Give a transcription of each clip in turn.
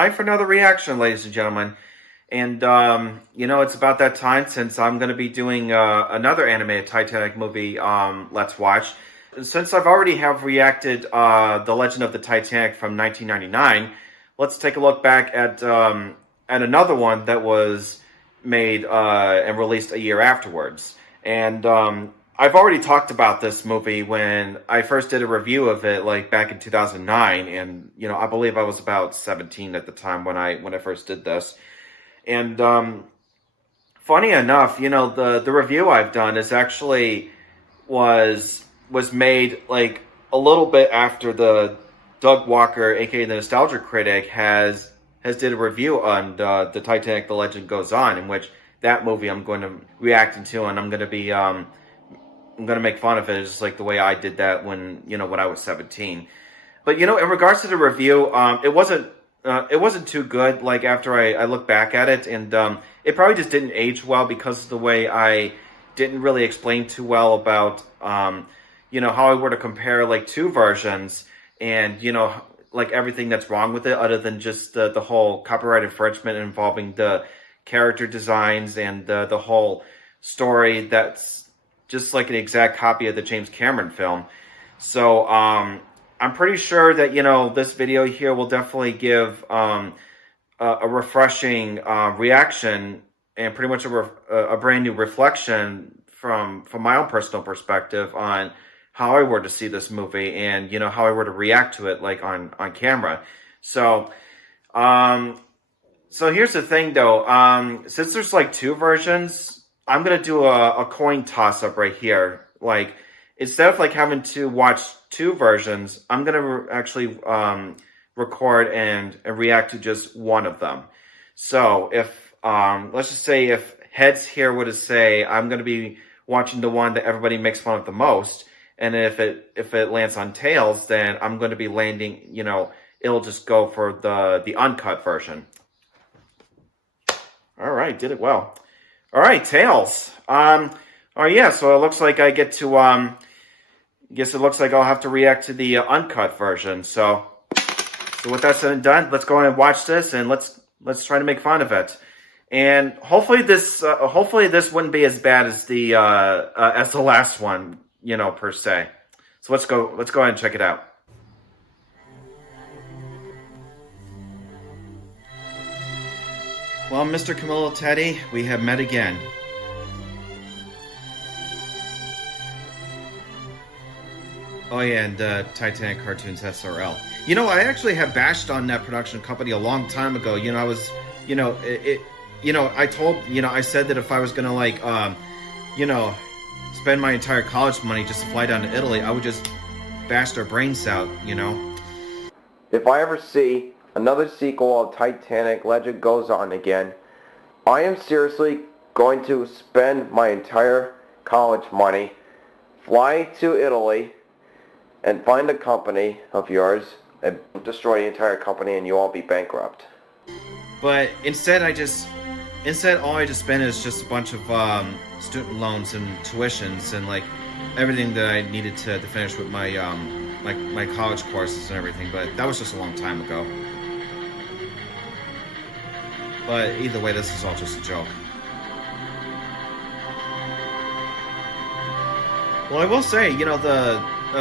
time for another reaction, ladies and gentlemen. And, it's about that time since I'm going to be doing another animated Titanic movie Let's Watch. Since I've already have reacted The Legend of the Titanic from 1999, let's take a look back at another one that was made and released a year afterwards. And I've already talked about this movie when I first did a review of it, like back in 2009, and I believe I was about 17 at the time when I first did this. And funny enough, the review I've done is actually was made like a little bit after the Doug Walker, aka the Nostalgia Critic, has did a review on the Titanic: The Legend Goes On, in which that movie I'm going to react to, and I'm going to be I'm going to make fun of it, just like the way I did that when I was 17. But in regards to the review, it wasn't too good. Like after I look back at it, and it probably just didn't age well because of the way I didn't really explain too well about how I were to compare like two versions, and like everything that's wrong with it, other than just the whole copyright infringement involving the character designs and the whole story that's just like an exact copy of the James Cameron film. So I'm pretty sure that this video here will definitely give a refreshing reaction and pretty much a brand new reflection from my own personal perspective on how I were to see this movie and how I were to react to it like on camera. So here's the thing though, since there's like two versions, I'm going to do a coin toss-up right here. Like, instead of like having to watch two versions, I'm going to actually record and react to just one of them. So if, let's just say if heads here were to say, I'm going to be watching the one that everybody makes fun of the most, and if it lands on tails, then I'm going to be landing, it'll just go for the uncut version. All right, did it well. All right, tails. Oh yeah, so it looks like I get to guess it looks like I'll have to react to the uncut version. So with that said and done, let's go ahead and watch this, and let's try to make fun of it. And hopefully this wouldn't be as bad as the last one, per se. So let's go ahead and check it out. Well, Mr. Camillo Teddy, we have met again. Oh yeah, and Titanic Cartoons SRL. I actually have bashed on that production company a long time ago. I was, I told, I said that if I was gonna like, spend my entire college money just to fly down to Italy, I would just bash their brains out, If I ever see another sequel of Titanic Legend Goes On again, I am seriously going to spend my entire college money, fly to Italy, and find a company of yours and destroy the entire company, and you all be bankrupt. But instead all I just spend is just a bunch of student loans and tuitions and like everything that I needed to finish with my my college courses and everything. But that was just a long time ago. But either way, this is all just a joke. Well, I will say,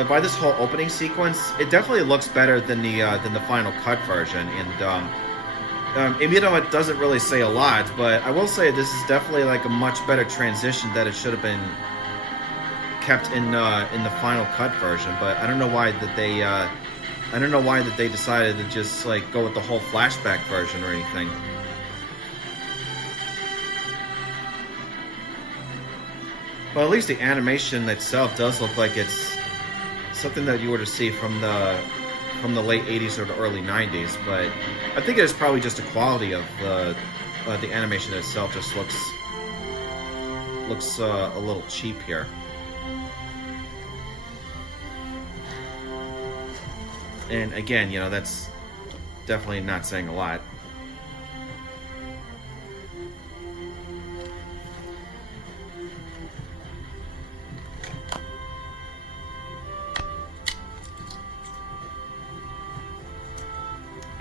by this whole opening sequence, it definitely looks better than the final cut version, and it doesn't really say a lot, but I will say this is definitely like a much better transition that it should have been kept in the final cut version. But I don't know why that they decided to just like go with the whole flashback version or anything. Well, at least the animation itself does look like it's something that you were to see from the late 80s or the early 90s, but I think it's probably just the quality of the animation itself just looks a little cheap here. And again, that's definitely not saying a lot.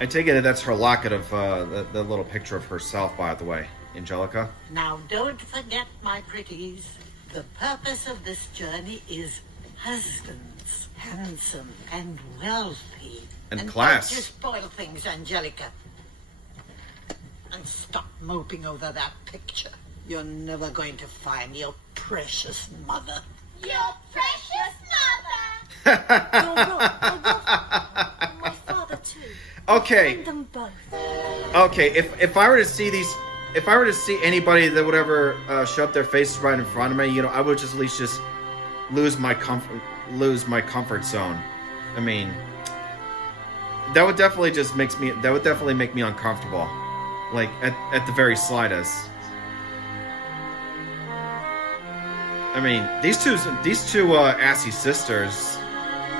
I take it that's her locket of the little picture of herself, by the way, Angelica. Now, don't forget, my pretties, the purpose of this journey is husbands, handsome and wealthy. And class. Don't you spoil things, Angelica. And stop moping over that picture. You're never going to find your precious mother. Your precious mother! My father too. Okay. And them both. Okay, if I were to see these, if I were to see anybody that would ever shove their faces right in front of me, you know, I would just at least just lose my comfort zone. I mean, that would definitely just make me uncomfortable, like at the very slightest. I mean, these two assy sisters.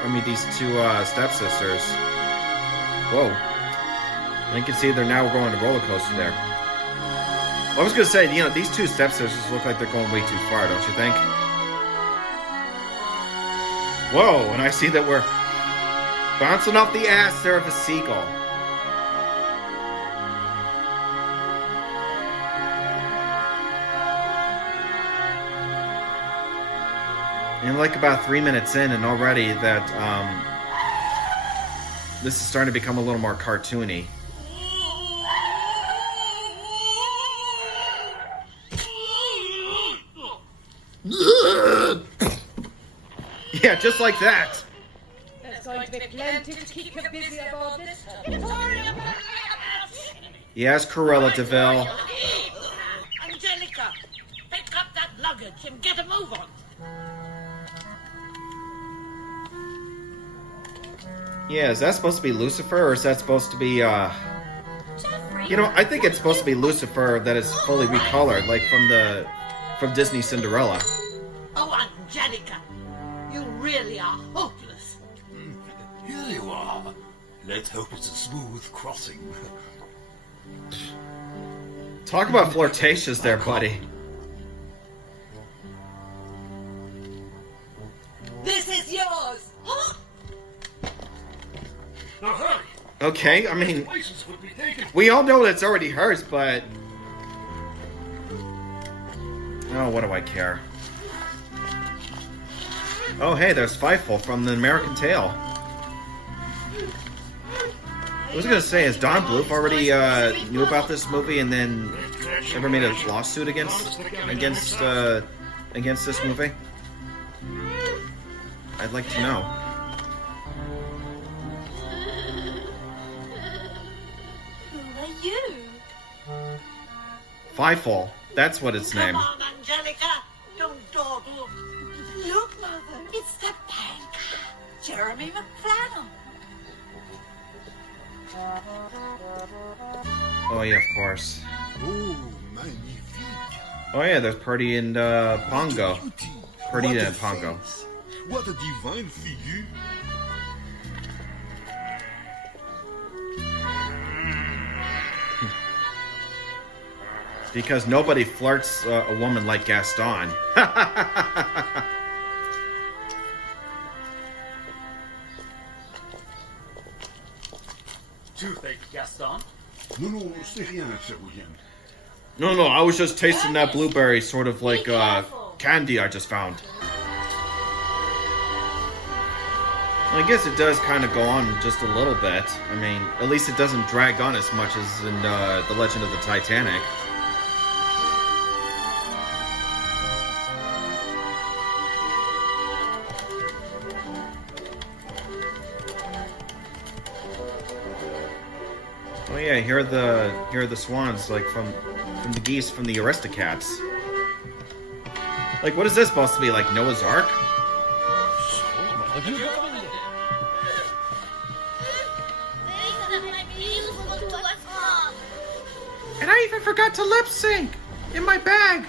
I mean, these two stepsisters. Whoa! You can see they're now going to roller coaster there. I was gonna say, you know, these two stepsisters look like they're going way too far, don't you think? Whoa! And I see that we're bouncing off the ass there of a seagull. And like about 3 minutes in, and already that this is starting to become a little more cartoony. Yeah, just like that. There's going to be plenty to keep you busy about this. Yes, Cruella DeVille. Angelica, pick up that luggage and get a move on. Yeah, is that supposed to be Lucifer, or is that supposed to be, Jeffrey. You know, I think it's supposed to be Lucifer that is fully recolored, like from Disney Cinderella. Oh, Angelica, you really are hopeless. Here you are. Let's hope it's a smooth crossing. Talk about flirtatious there, buddy. This is yours. Now hurry! Okay, I mean, Places would be taken. we all know that's already hers, but... Oh, what do I care? Oh, hey, there's Fievel from the American Tale. I was gonna say, has Don Bluth already knew about this movie and then ever made a lawsuit against this movie? I'd like to know. Who are you? Fievel, that's what its name. Come on, Angelica, don't dawdle. Look, Mother, it's the banker, Jeremy McFlannel. Oh yeah, of course. Oh, magnifique. Oh yeah, there's Purdy and Pongo. Beauty. Purdy What a and Pongo. face. What a divine figure. Because nobody flirts a woman like Gaston. Toothache, Gaston. Non, c'est rien, Sir William. No, I was just tasting that blueberry sort of like candy I just found. Well, I guess it does kind of go on just a little bit. I mean, at least it doesn't drag on as much as in The Legend of the Titanic. Oh yeah, here are the swans, like from the geese from the Aristocats. Like, what is this supposed to be, like Noah's Ark? And I even forgot to lip sync in my bag.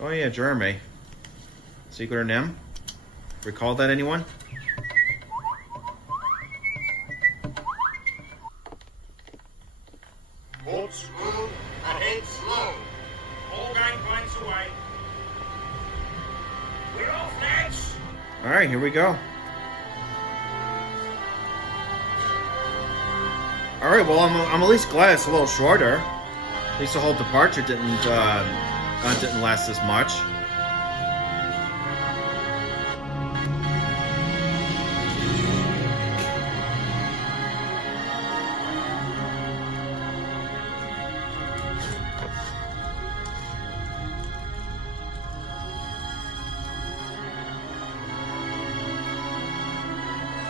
Oh yeah, Jeremy. Secret or Nim? Recall that, anyone? Hold smooth, ahead slow. All 9 points away. We're all right, here we go. All right, well, I'm at least glad it's a little shorter. At least the whole departure didn't last as much.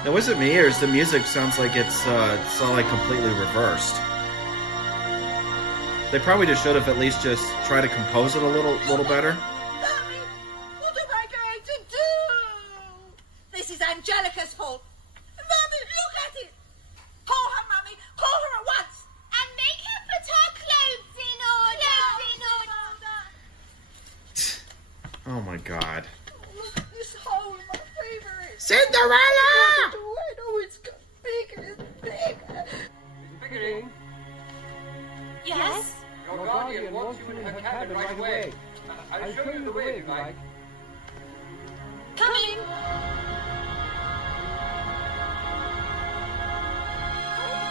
Now, was it me, or is the music sounds like it's all like completely reversed? They probably just should have at least just tried to compose it a little better. Mommy, what am I going to do? This is Angelica's fault. Mommy, look at it. Call her, Mommy. Call her at once. And make her put her clothes in order. Oh my God. Look at this hole, my favorite. Cinderella! Oh, it's got bigger and bigger. Pickering, Yes? your guardian wants you in her cabin right away. I'll show you the way if you like. Coming.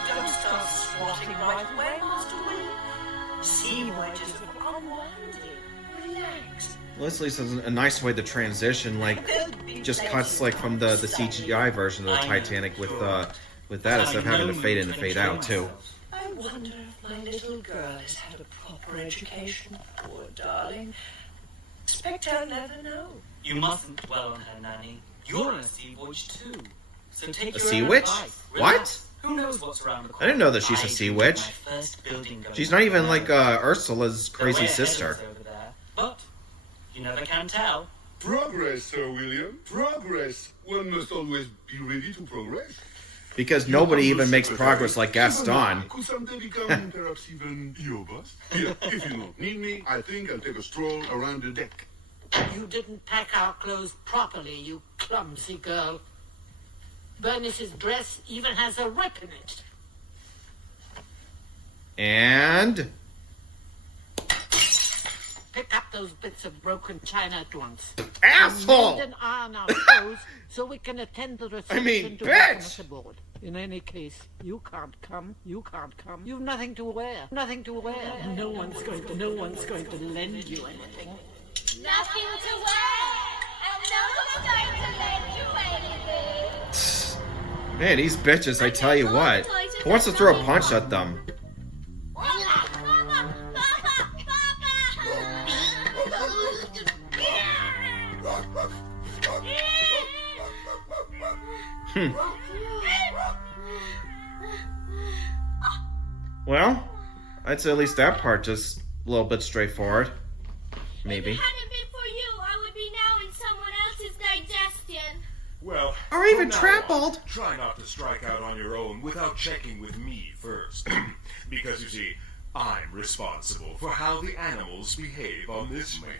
Don't start swatting right away, Master William. Sea voyages are unwinding. Relax. Leslie's a nice way to transition, like just cuts like from the CGI version of the Titanic with that instead of having to fade in and fade out too. I wonder if my little girl has had a proper education. Poor darling. Expect I'll never know. You mustn't dwell on her, Nanny. You're on a sea voyage too. So take A your sea own witch? advice. What? Relax. Who knows what's around the I corner? didn't know that she's a I sea did witch. my first building going She's not even down. like Ursula's So crazy we're ahead of sister. us over there. But you never can tell. Progress, Sir William. Progress. One must always be ready to progress. Because nobody even makes progress like Gaston. Could someday become perhaps even your boss? Here, if you don't need me, I think I'll take a stroll around the deck. You didn't pack our clothes properly, you clumsy girl. Bernice's dress even has a rip in it. And Pick up those bits of broken china at once. asshole! Mend and iron our clothes so we can attend the reception to bitch! welcome us aboard. In any case, you can't come. You can't come. You've nothing to wear. Nothing to wear. No one's going to lend you anything. Nothing to wear. And no one's going to lend you anything. Man, these bitches, I tell you what. Who wants to throw a punch at them? Well, I'd say at least that part just a little bit straightforward. Maybe. If it hadn't been for you, I would be now in someone else's digestion. Well, Or even from now on, trampled. try not to strike out on your own without checking with me first. Because, you see, I'm responsible for how the animals behave on this way.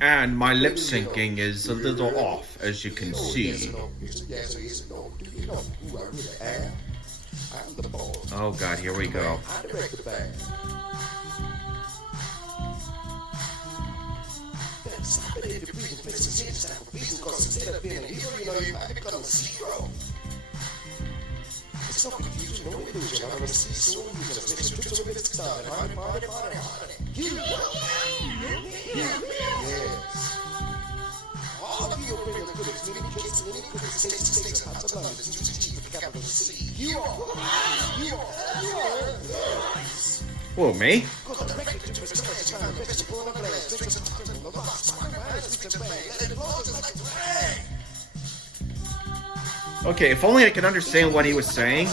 And my lip syncing is a little off, as you can see. Oh god, here we go. Whoa, me? Okay, if only I could understand what he was saying.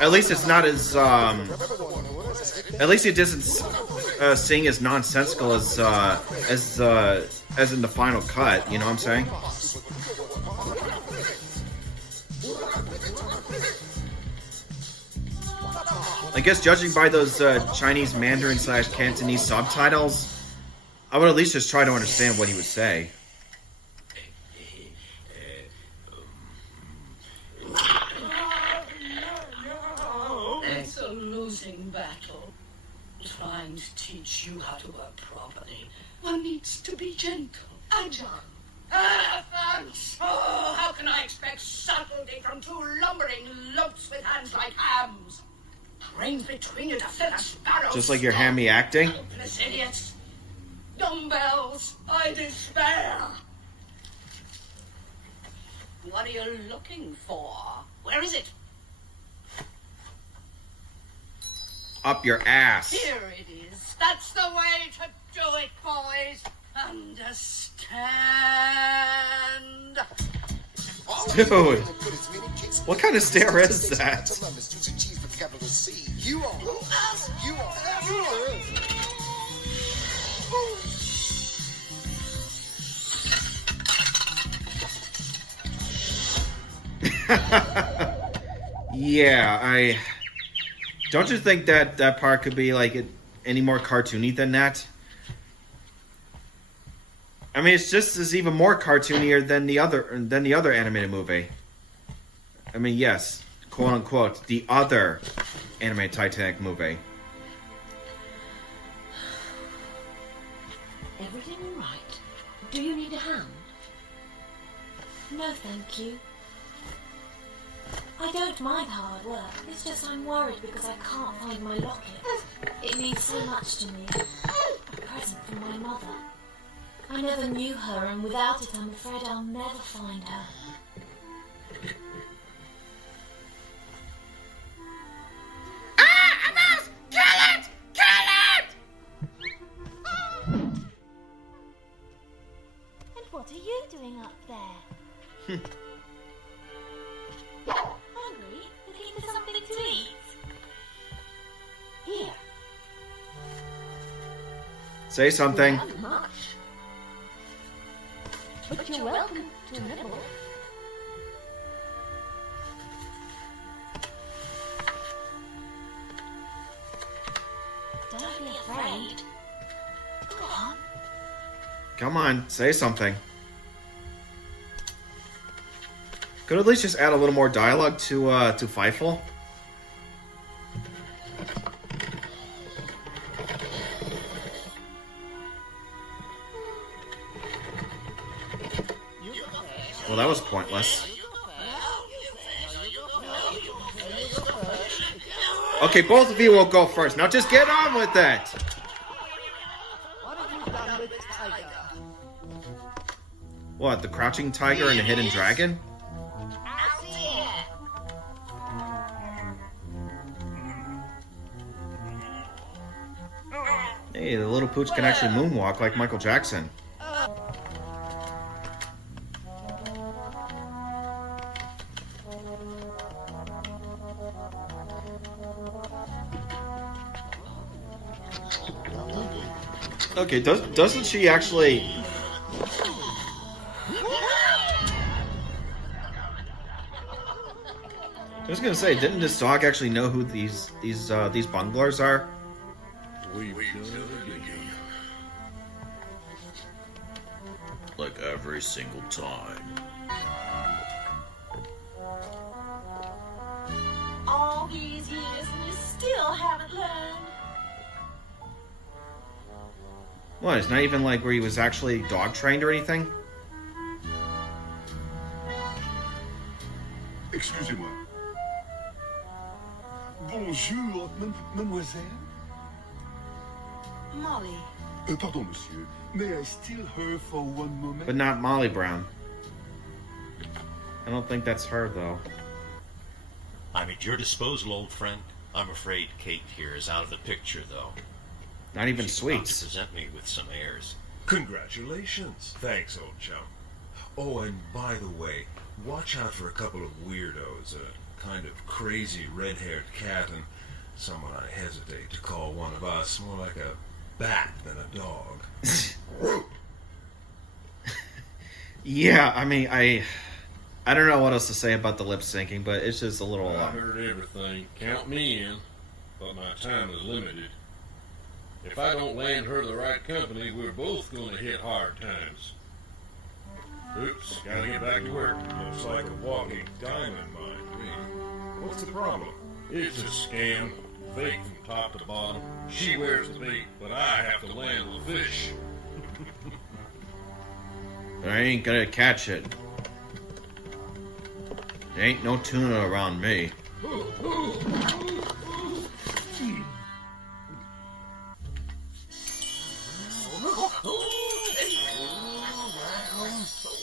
At least it's not as, at least it doesn't sing as nonsensical as in the final cut, you know what I'm saying? I guess judging by those Chinese Mandarin / Cantonese subtitles, I would at least just try to understand what he would say. It's a losing battle. Trying to teach you how to work properly. One needs to be gentle, agile. from two lumbering lumps with hands like hams. Brains between you to fit a sparrow. Just like your hammy acting? Helpless idiots. Dumbbells, I despair. What are you looking for? Where is it? Up your ass. Here it is. That's the way to do it, boys. Understand? Dude, what kind of stare is that? Yeah, don't you think that part could be like any more cartoony than that? I mean, it's just as even more cartoonier than the other animated movie. I mean, yes, quote unquote, the other animated Titanic movie. Everything all right? Do you need a hand? No, thank you. I don't mind hard work. It's just I'm worried because I can't find my locket. It means so much to me. A present from my mother. I never knew her, and without it, I'm afraid I'll never find her. Ah! A mouse! Kill it! Kill it! And what are you doing up there? Hungry? Looking for something to eat? Here. Say something. Not much. But you're welcome to nibble. Don't be afraid. Go on. Come on, say something. Could at least just add a little more dialogue to Feifel. Well, that was pointless. Okay, both of you will go first. Now just get on with it. What have you done with Tiger? What, the crouching tiger and the hidden dragon? Hey, the little pooch can actually moonwalk like Michael Jackson. Okay, doesn't she actually... I was gonna say, didn't this dog actually know who these bunglers are? Like every single time. All these years and you still haven't learned. What, it's not even like where he was actually dog trained or anything? Excusez-moi. Bonjour, mademoiselle. Molly. Pardon, monsieur. May I steal her for one moment? But not Molly Brown. I don't think that's her, though. I'm at your disposal, old friend. I'm afraid Kate here is out of the picture, though. Not even She's sweets. about to present me with some airs. Congratulations. Thanks, old chum. Oh, and by the way, watch out for a couple of weirdos. A kind of crazy red-haired cat and someone I hesitate to call one of us. More like a bat than a dog. Yeah, I mean, I don't know what else to say about the lip syncing, but it's just a little... I heard everything. Count me in. But my time is limited. If I don't land her the right company, we're both going to hit hard times. Oops, gotta get back to work. Looks like a walking diamond mine to me. What's the problem? It's a scam. Fake from top to bottom. She wears the bait, but I have to land the fish. But I ain't gonna catch it. There ain't no tuna around me.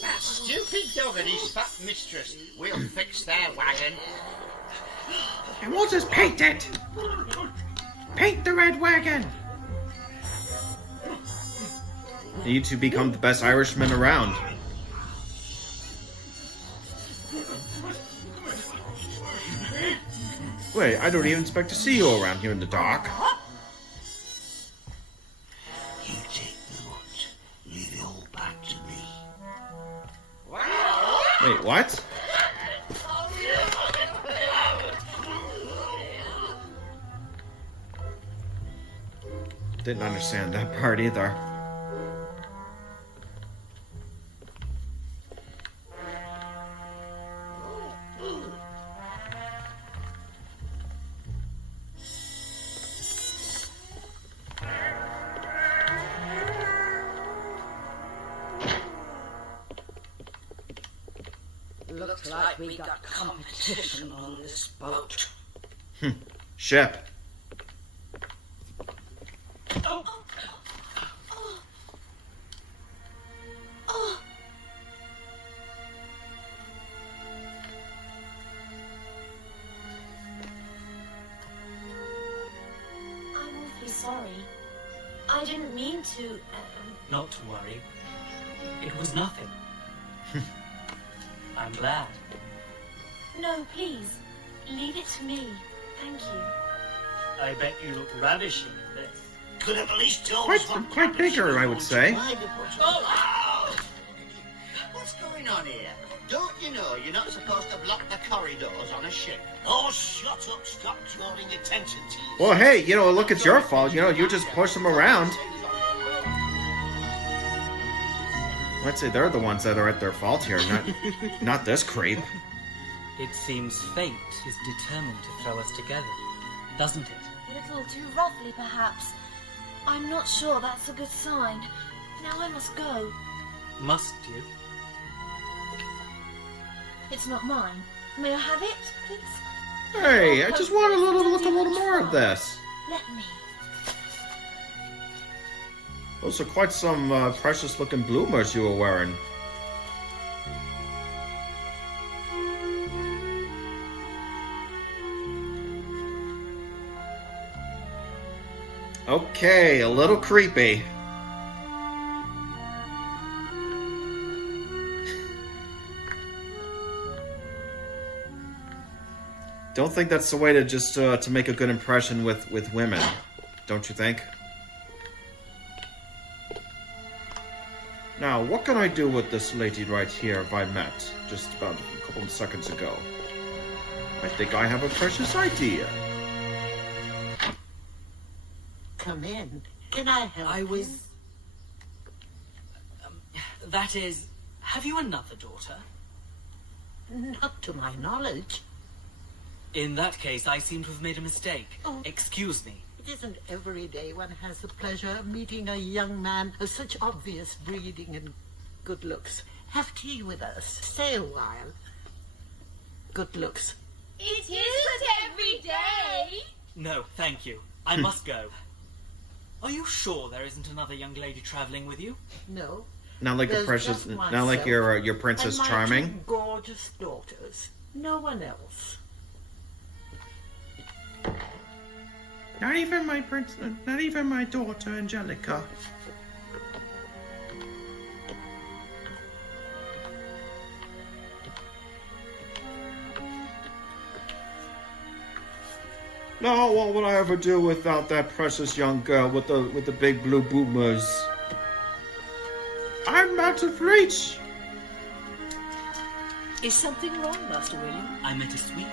That stupid dog and his fat mistress will fix their wagon. And we'll just paint it! Paint the red wagon! You two become the best Irishmen around. Wait, I don't even expect to see you around here in the dark. You take the mutt. Leave it all back to me. Wait, what? Didn't understand that part either. Looks like we got competition on this boat. Ship. I'm awfully sorry. I didn't mean to. Not to worry. It was nothing. I'm glad. No, please. Leave it to me. Thank you. I bet you look ravishing in this. Could have at least told us what Quite bigger, I would say. What's going on here? Don't you know you're not supposed to block the corridors on a ship? Oh, shut up. Stop drawing attention to you. Well, hey, look, it's your fault. You just push them around. I'd say they're the ones that are at their fault here, not this creep. It seems fate is determined to throw us together, doesn't it? A little too roughly, perhaps. I'm not sure that's a good sign. Now I must go. Must you? It's not mine. May I have it, please? Hey, I just want to look a little more of this. Let me. Those are quite some precious-looking bloomers you were wearing. Okay, a little creepy. Don't think that's the way to just to make a good impression with women, don't you think? Now, what can I do with this lady right here I met just about a couple of seconds ago? I think I have a precious idea. Come in. Can I help you? That is, have you another daughter? Not to my knowledge. In that case, I seem to have made a mistake. Oh. Excuse me. It isn't every day one has the pleasure of meeting a young man of such obvious breeding and good looks. Have tea with us. Stay a while. Good looks. It isn't every day. No, thank you. I must go. Are you sure there isn't another young lady traveling with you? No. Not like the There's precious, just not like myself your Princess and my Charming. two gorgeous daughters. No one else. Not even my not even my daughter Angelica. No, what would I ever do without that precious young girl with the big blue boomers? I'm out of reach. Is something wrong, Master William? I met a sweet,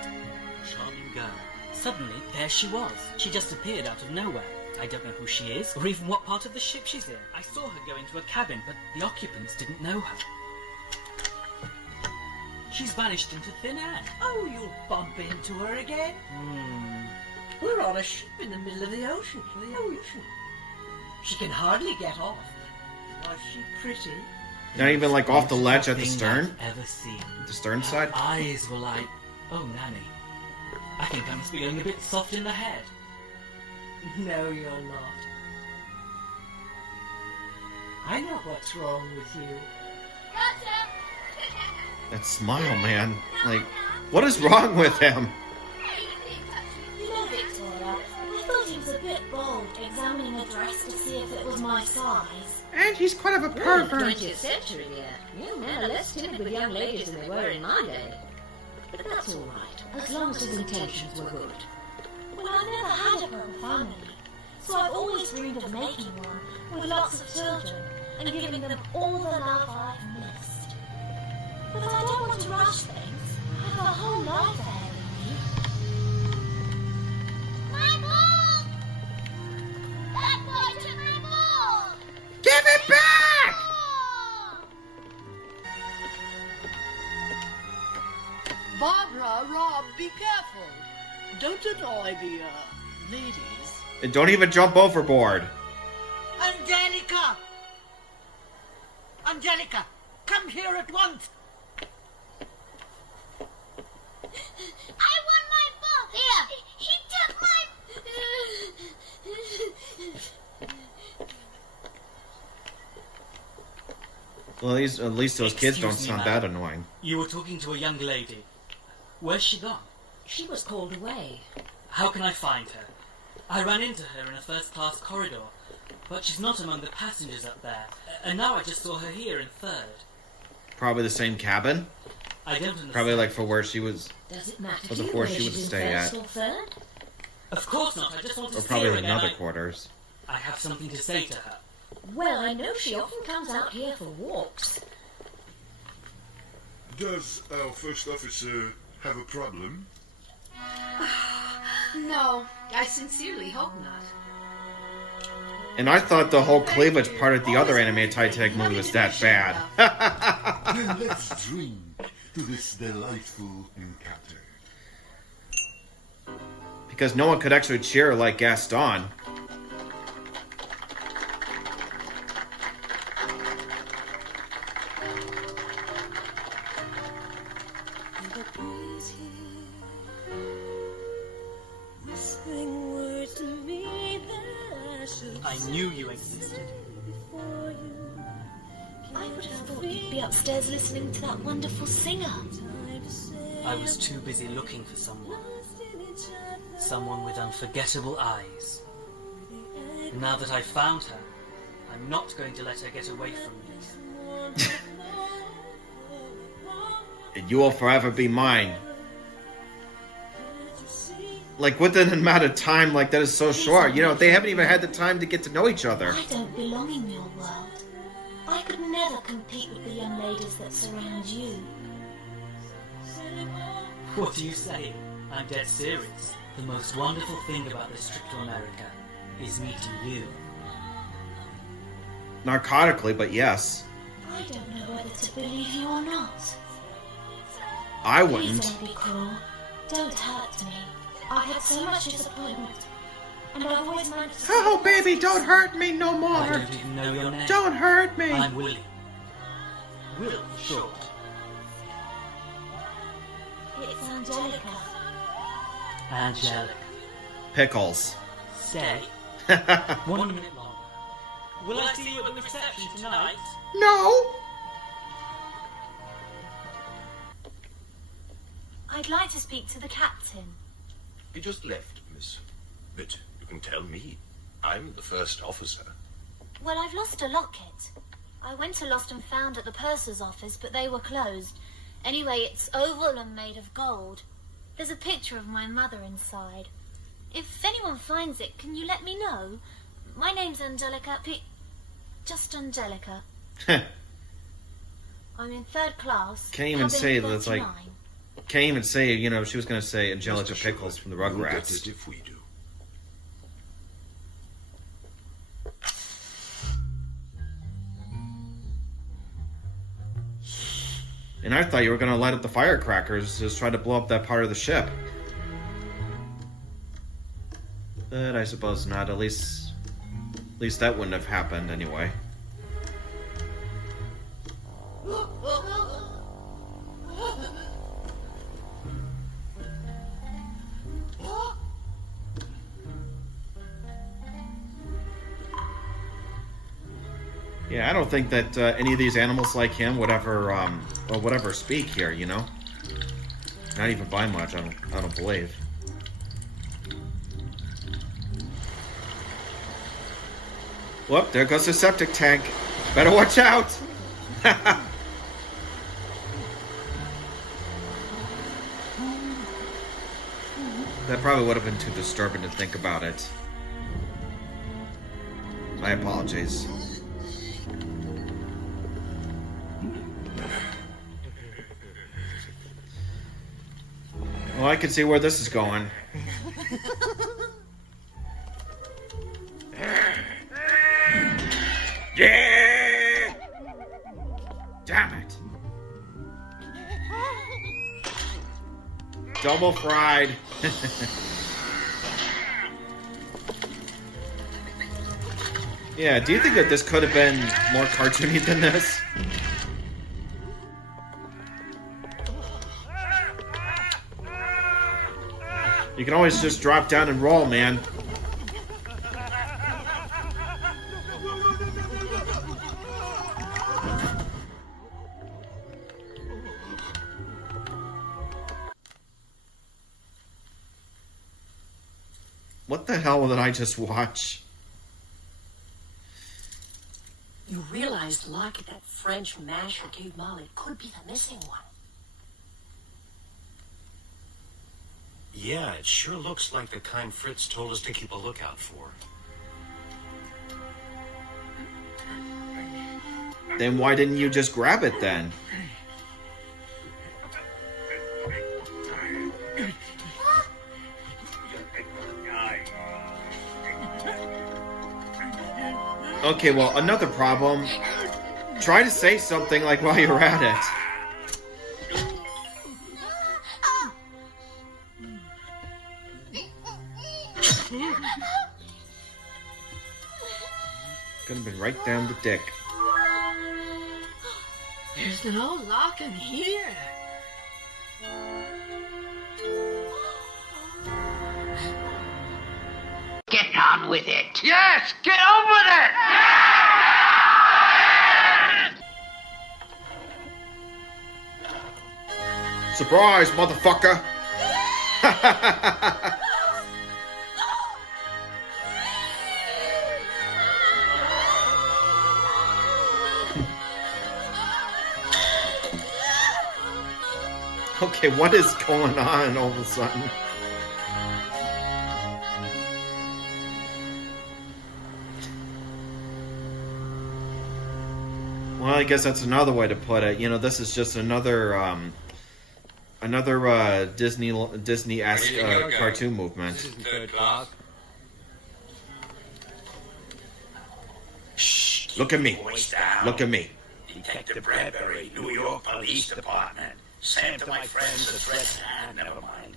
charming girl. Suddenly, there she was. She just appeared out of nowhere. I don't know who she is, or even what part of the ship she's in. I saw her go into a cabin, but the occupants didn't know her. She's vanished into thin air. Oh, you'll bump into her again. We're on a ship in the middle of the ocean. She can hardly get off. Was she pretty? Not even like off the ledge at the Thing stern? I've ever seen. The stern Her side? eyes were like, oh, Nanny. I think I must be going a bit soft in the head. No, you're not. I know what's wrong with you. That smile, man. Like, what is wrong with him? You know, Victoria, I thought he was a bit bold examining a dress to see if it was my size. And he's quite of a We're in the pervert. 20th century here. Young men are less timid with young ladies than they were in my day. But that's all right, as long as his intentions were good. Well, I've never had a proper family, so I've always dreamed of making one with lots of children and giving them all the love I've missed. But I don't want to rush things. I have a whole life ahead of me. My ball! That boy took my ball! Give it back! Barbara, Rob, be careful. Don't annoy the, ladies. And don't even jump overboard. Angelica! Angelica, come here at once! I want my ball! Here! He took my... Well, at least those kids don't Excuse me, sound ma'am. that annoying. You were talking to a young lady. Where's she gone? She was called away. How can I find her? I ran into her in a first-class corridor, but she's not among the passengers up there. And now I just saw her here in third. Probably the same cabin. I don't understand. Probably like for where she was. Does it matter For to the you floor whether she would she's in stay first at. or third? Of course not. I just want to Or see probably her again. another quarters. I have something to say to her. Well, I know she often comes out here for walks. Does our first officer have a problem? No, I sincerely hope not. And I thought the whole cleavage part of the other animated Titanic movie was that bad. Then let's drink to this delightful encounter. Because no one could actually cheer like Gaston. I knew you existed. I would have thought you'd be upstairs listening to that wonderful singer. I was too busy looking for someone. Someone with unforgettable eyes. And now that I've found her, I'm not going to let her get away from me. And you will forever be mine. Like, within an amount of time, like, that is so short. You know, they haven't even had the time to get to know each other. I don't belong in your world. I could never compete with the young ladies that surround you. What are you saying? I'm dead serious. The most wonderful thing about this trip to America is meeting you. Narcotically, but yes. I don't know whether to believe you or not. I Please wouldn't. don't be cruel. Don't hurt me. I've had so much disappointment. And I've always managed to... Oh, baby, don't hurt me no I more. don't even know your name. Don't hurt me. I'm William. Will for short. It's Angelica. Angelica. Pickles. Stay. 1 minute longer. Will I see you at the reception tonight? No. I'd like to speak to the captain. He just left, miss. But you can tell me. I'm the first officer. Well, I've lost a locket. I went to Lost and Found at the purser's office, but they were closed. Anyway, it's oval and made of gold. There's a picture of my mother inside. If anyone finds it, can you let me know? My name's Angelica just Angelica. I'm in third class. Can't even cabin say that it's like... 39. Can't even say, you know, she was going to say Angelica Pickles from the We'll get Rugrats. it if we do. And I thought you were going to light up the firecrackers, just try to blow up that part of the ship. But I suppose not. At least that wouldn't have happened anyway. don't think that any of these animals like him would ever speak here, you know? Not even by much, I don't believe. Whoop, there goes the septic tank. Better watch out! That probably would have been too disturbing to think about it. My apologies. Well, I can see where this is going. Yeah! Damn it. Double fried. Yeah, do you think that this could have been more cartoony than this? You can always just drop down and roll, man. What the hell did I just watch? You realize the lock at that French masher gave Molly could be the missing one. Yeah, it sure looks like the kind Fritz told us to keep a lookout for. Then why didn't you just grab it then? Okay, well, another problem. Try to say something like while you're at it. Could have been right down the dick. There's no lock in here. Get on with it. Yes, get on with it. Surprise, motherfucker! Okay, what is going on all of a sudden? Well, I guess that's another way to put it. You know, this is just another Disney-esque cartoon movement. Third class. Shh. Look at me. Voice down. Look at me. Detective Bradbury, New York Police Department. Sent to my friends the threat. Never mind.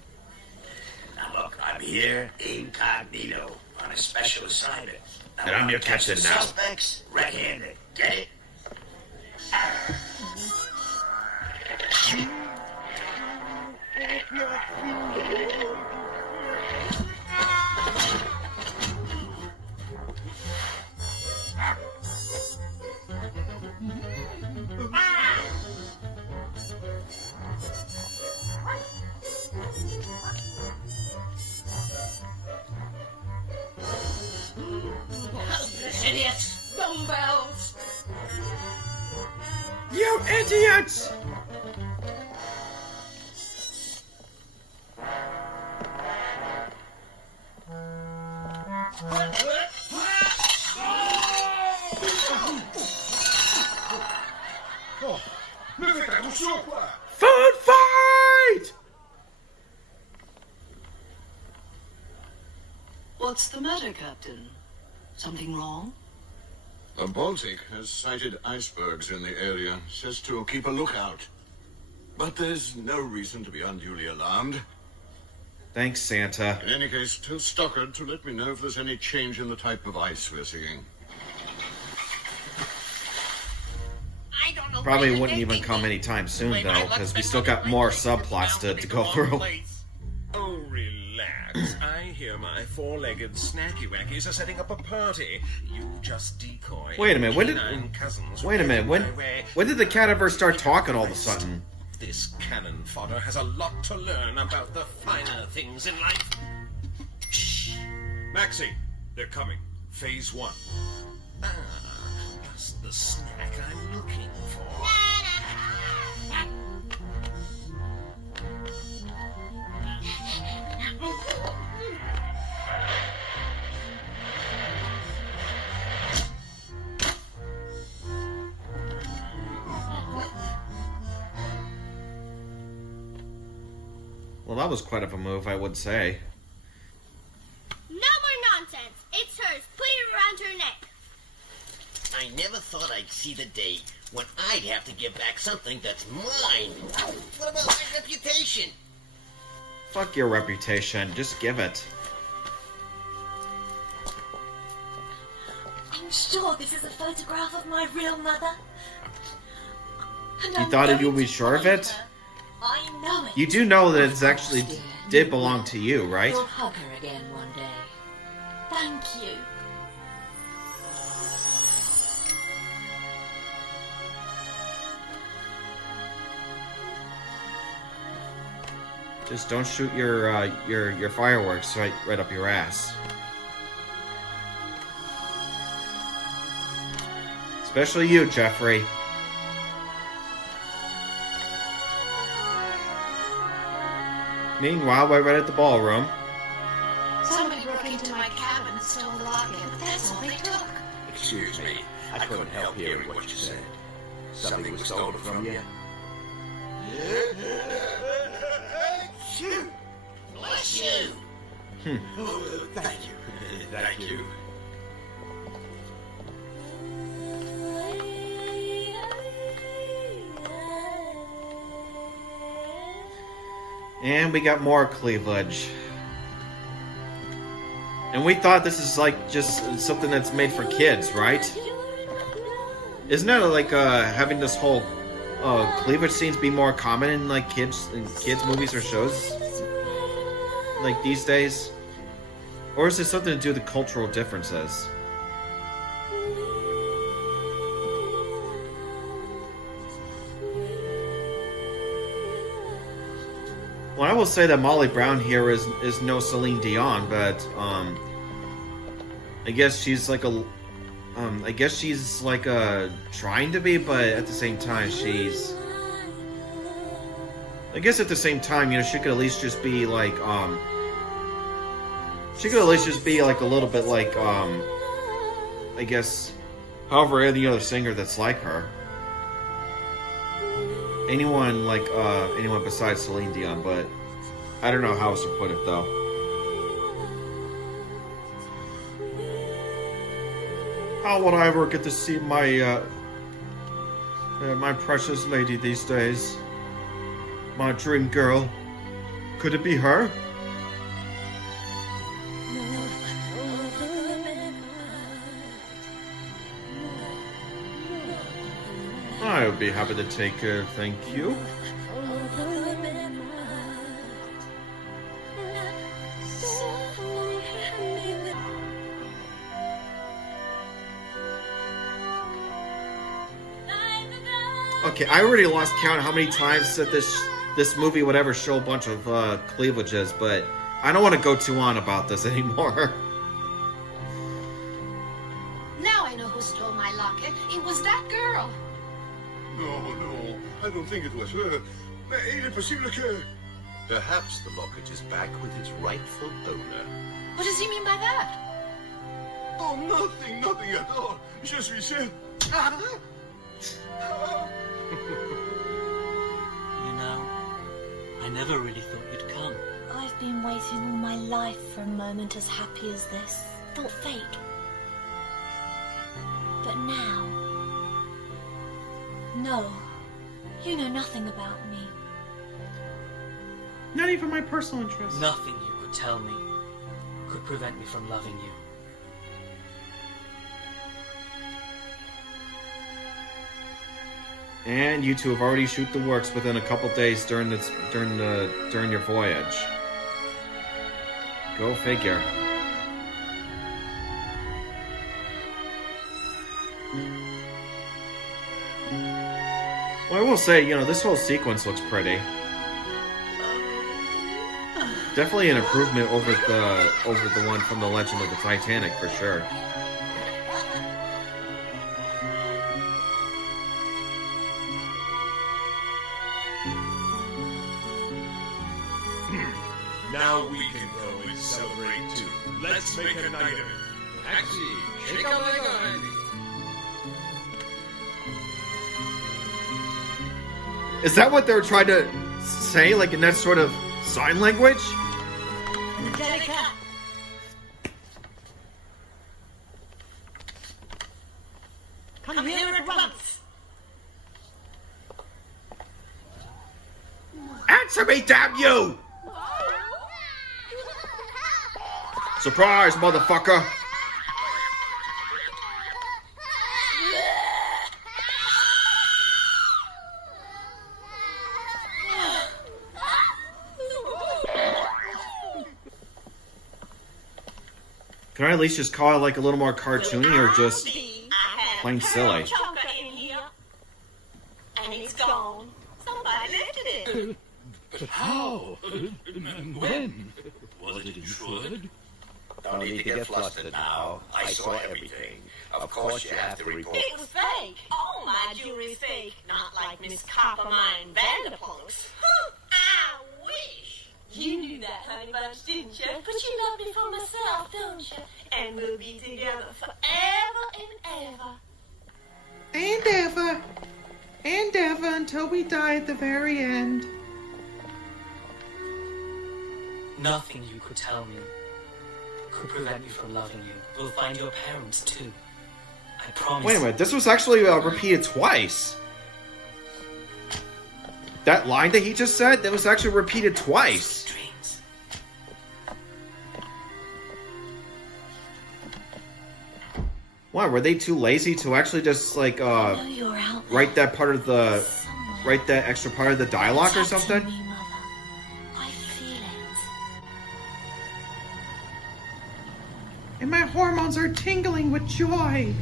Now look, I'm here incognito on a special assignment. Now, And I'm your captain now. Suspects red-handed. Get it? Idiots! Dumbbells! You idiots! Oh, mais faites attention, quoi! Food fight! What's the matter, Captain? Something wrong? The Baltic has sighted icebergs in the area. Says to keep a lookout. But there's no reason to be unduly alarmed. Thanks, Santa. In any case, tell Stockard to let me know if there's any change in the type of ice we're seeing. Probably wouldn't even come anytime soon, though, because we still got more subplots to go through. Oh, relax. I hear my four-legged snacky wackies are setting up a party. You just decoy. Wait a minute, when did... Nine cousins Wait a minute, when did the cat ever start talking all of a sudden? This cannon fodder has a lot to learn about the finer things in life. Shh. Maxie, they're coming. Phase 1. Ah, just the snack I'm looking for. Well, that was quite of a move, I would say. No more nonsense. It's hers. Put it around her neck. I never thought I'd see the day when I'd have to give back something that's mine. What about my reputation? Fuck your reputation. Just give it. I'm sure this is a photograph of my real mother. And You thought you would be sure of it? I know it. You do know that it's actually did belong to you, right? You'll hug her again one day. Thank you. Just don't shoot your fireworks right up your ass. Especially you, Jeffrey. Meanwhile, we're right at the ballroom. Somebody broke into my cabin and stole the locket, but that's all they took. Excuse me, I couldn't help hearing what you said. Something was stolen from you? Shoot! Bless you! Oh, thank you. Thank you. And we got more cleavage. And we thought this is like just something that's made for kids, right? Isn't that like having this whole cleavage scenes be more common in like kids movies or shows like these days? Or is it something to do with the cultural differences? Well, I will say that Molly Brown here is no Celine Dion, but I guess she's like trying to be, but at the same time she's. I guess at the same time, you know, she could at least just be like she could at least just be like a little bit like I guess, however, any other singer that's like her. Anyone besides Celine Dion, but I don't know how else to put it though. How would I ever get to see my my precious lady these days? My dream girl. Could it be her? I would be happy to take her, thank you. Okay, I already lost count how many times that this movie would ever show a bunch of cleavages, but I don't want to go too on about this anymore. Now I know who stole my locket. It was that girl. No, I don't think it was her. Il est possible que... Perhaps the locket is back with its rightful owner. What does he mean by that? Oh, nothing at all. Je suis sûr. You know, I never really thought you'd come. I've been waiting all my life for a moment as happy as this. Thought fate. But now... No. You know nothing about me. Not even my personal interest. Nothing you could tell me could prevent me from loving you. And you two have already shoot the works within a couple days during your voyage. Go figure. Well, I will say, you know, this whole sequence looks pretty. Definitely an improvement over the one from the Legend of the Titanic, for sure. Now we can go and celebrate too. Let's make a night of it. Taxi, shake a leg, Andy. Is that what they were trying to say, like in that sort of sign language? Angelica! Come here at once! Answer me, damn you! Surprise, motherfucker! Can I at least just call it like a little more cartoony or just plain silly? And it's gone. Somebody lifted it. But how? And when? Was it insured? Don't need to get flustered now. I saw everything. Of course you have to report. It was fake. All my jewelry's fake. Not like Miss Coppermine Vanderpunk's. I wish. You knew that, honey bunch, didn't you? But you love me for myself, don't you? And we'll be together forever and ever. And ever. And ever until we die at the very end. Nothing you could tell me could prevent me from loving you. We'll find your parents too. I promise. Wait a minute, this was actually repeated twice. That line that he just said, that was actually repeated twice. Why, were they too lazy to actually just, like, write that part of the... write that extra part of the dialogue or something? And my hormones are tingling with joy.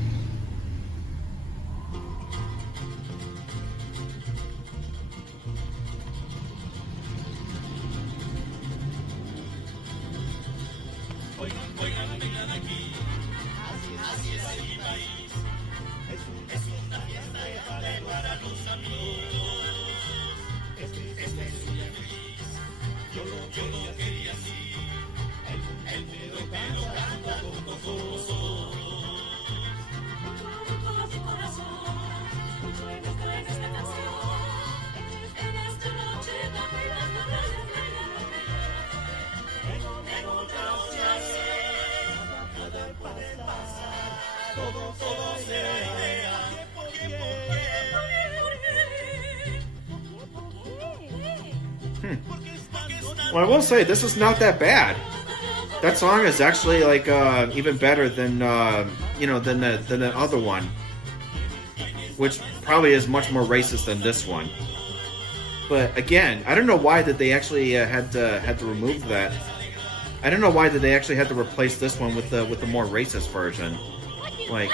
Well, I will say, this is not that bad. That song is actually, like, even better than, you know, than the other one. Which probably is much more racist than this one. But, again, I don't know why that they actually had to remove that. I don't know why that they actually had to replace this one with the more racist version. Like,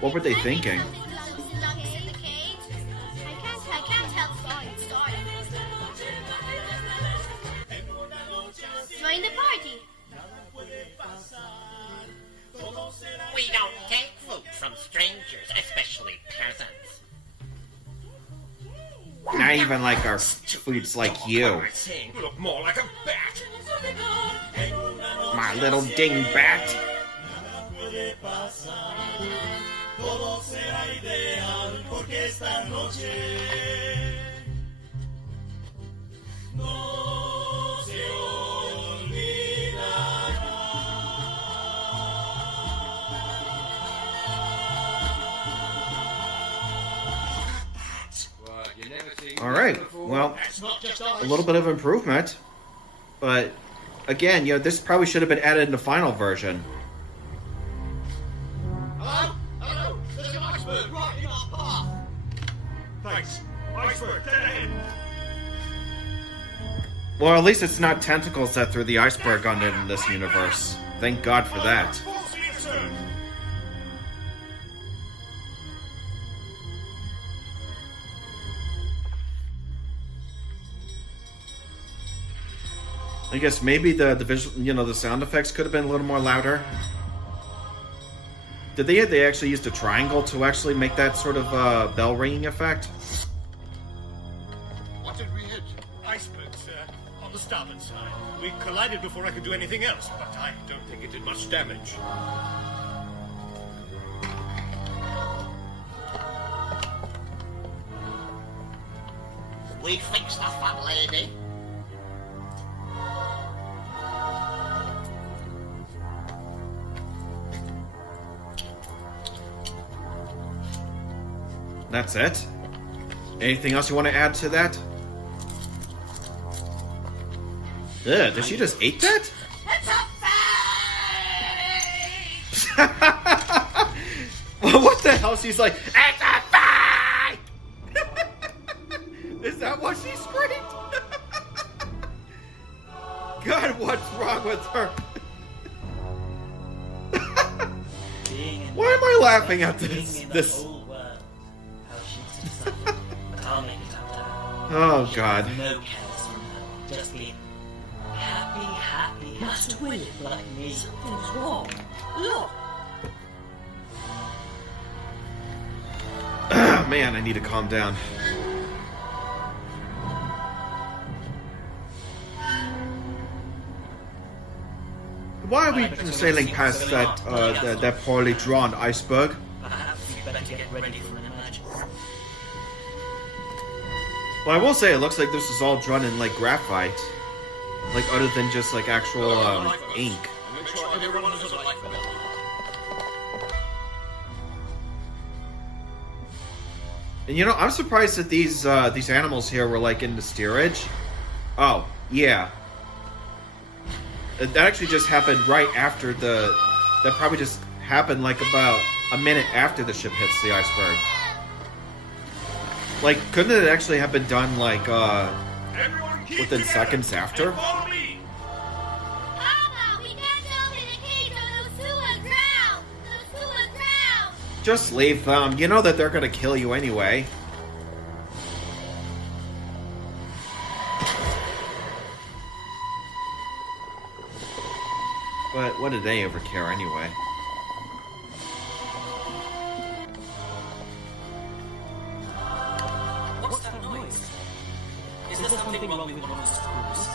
what were they thinking? Join the party. We don't take food from strangers, especially peasants. Not even like our food's like you. You look more like a bat. My little dingbat. Alright, well, a little bit of improvement. But, again, you know, this probably should have been added in the final version. Hello? Hello? There's an iceberg right in our path. Thanks. Iceberg, dead ahead. Well, at least it's not tentacles that threw the iceberg on it in this universe. Thank God for that. I guess maybe the visual, you know, the sound effects could have been a little more louder. Did they actually use the triangle to actually make that sort of bell ringing effect? What did we hit? Icebergs, on the starboard side. We collided before I could do anything else, but I don't think it did much damage. We fixed the fat lady. That's it? Anything else you want to add to that? Ugh, did she just eat that? What the hell? She's like, it's a fight! Is that what she screamed? God, what's wrong with her? Why am I laughing at this? Oh, God. No cares from her. Just being happy. Must we? Like me. Something's wrong. Look. Man, I need to calm down. Why are we sailing past that poorly drawn iceberg? Perhaps we better get ready for an emergency. Well, I will say it looks like this is all drawn in like graphite, like other than just like actual ink. Make sure everyone has a lifeboat. And you know, I'm surprised that these animals here were like in the steerage. Oh, yeah. That actually just happened right after that probably just happened like about a minute after the ship hits the iceberg. Like, couldn't it actually have been done like within seconds after? Papa, we can't open the cage or those two will drown. Those two will drown. Just leave them. You know that they're gonna kill you anyway. But what do they ever care anyway? What's that noise? Is there something wrong with one of the screws?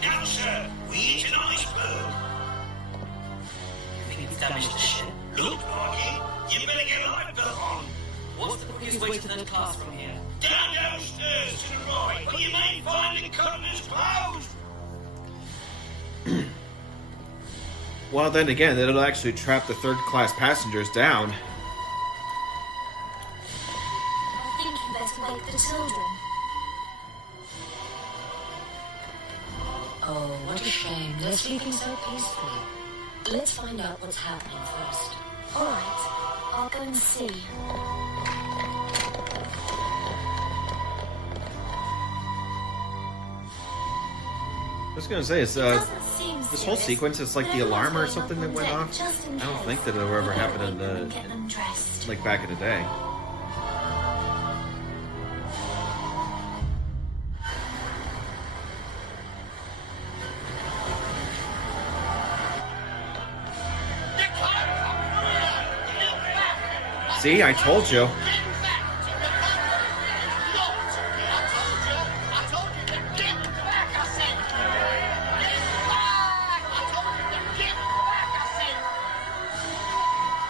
Now, sir, we eat an iceberg. You think it's damaged the ship? Look, Marky, you better get a lifeboat on. What's the quickest way to third class from here? Downstairs to the right, but you may find the curtains closed. Well, then again, it'll actually trap the third-class passengers down. I think you better wake the children. Oh, what a shame. They're sleeping so peacefully. Let's find out what's happening first. All right, I'll go and see. I was gonna say, this whole sequence is like the alarm or something that went off. I don't think that it ever happened in like back in the day. See, I told you.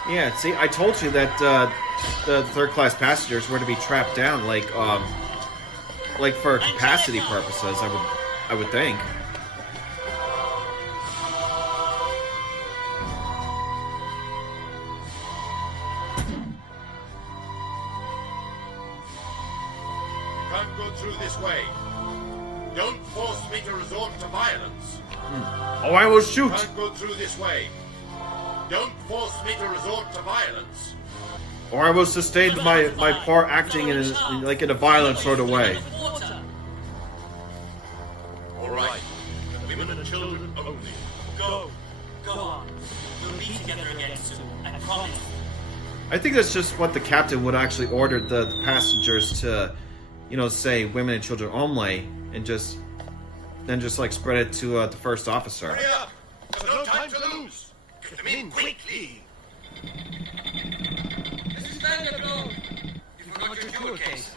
Yeah, see, I told you that the third-class passengers were to be trapped down, like for capacity purposes. I would think. Can't go through this way. Don't force me to resort to violence. Oh, I will shoot. Can't go through this way. Don't force me to resort to violence. Or I will sustain my part acting in a violent sort of way. All right. Women and children only. Go. Go on. We'll be together again soon. I promise. I think that's just what the captain would actually order the passengers to, say women and children only, and just then just like spread it to the first officer. Hurry up! There's no time to lose! Get them in quickly! Mrs. Vanderbilt, you forgot your jewel case.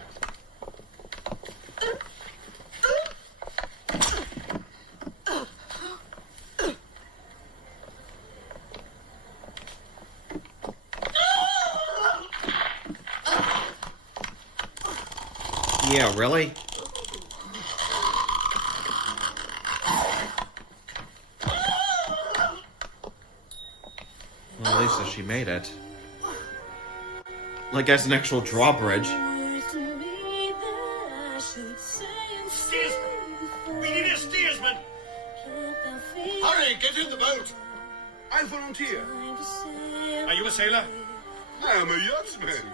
Yeah, really? Well, at least she made it. Like as an actual drawbridge. Steersman! We need a steersman! Hurry, get in the boat! I'll volunteer. Are you a sailor? I am a yachtsman.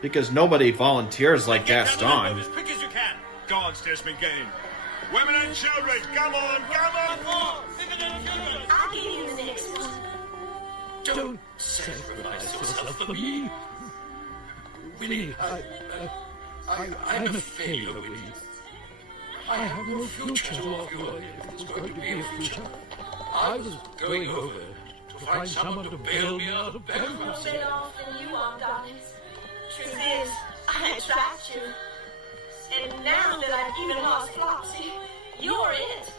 Because nobody volunteers like Gaston. As quick as you can. Go on, steersman, get in. Women and children, come on, come on! I'll give you the next one. Don't sacrifice yourself for me. Winnie, I'm a failure, Winnie. I have no future to offer you if there's going to be a future. I was going over to find someone to bail me out of bankruptcy. Better off than you are, darlings. Truth is, I attract you. And now that I've even lost Flopsy, you're it.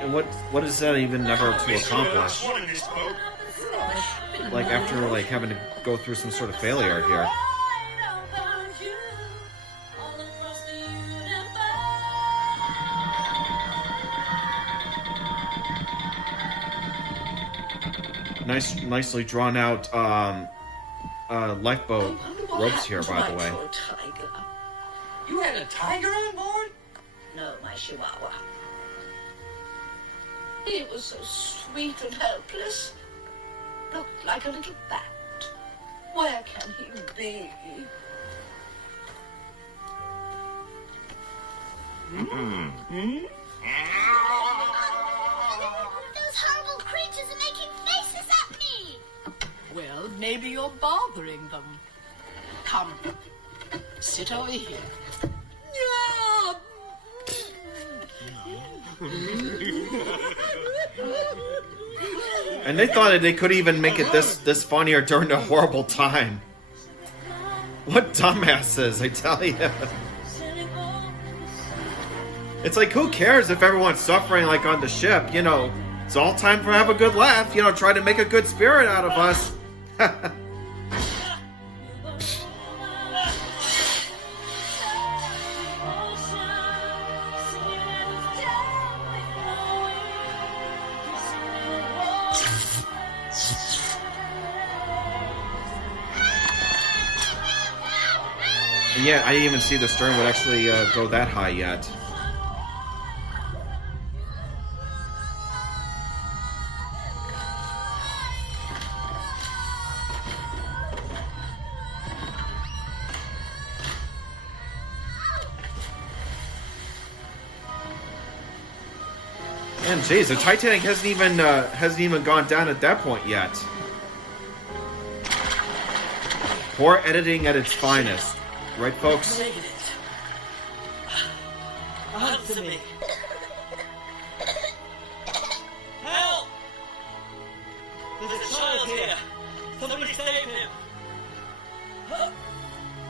And what is that even ever to accomplish? Like after like having to go through some sort of failure here. Nicely drawn out lifeboat ropes here, by the way. Tiger. You had a tiger on board? No, my chihuahua. He was so sweet and helpless. Looked like a little bat. Where can he be? Those horrible creatures are making faces at me! Well, maybe you're bothering them. Come, sit over here. And they thought that they could even make it this funnier during a horrible time. What dumbasses, I tell you. It's like, who cares if everyone's suffering like on the ship? You know, it's all time for have a good laugh. You know, try to make a good spirit out of us. Yeah, I didn't even see the stern would actually go that high yet. And geez, the Titanic hasn't even gone down at that point yet. Poor editing at its finest. Right, folks? Answer me. Help! There's a child here. Somebody save him.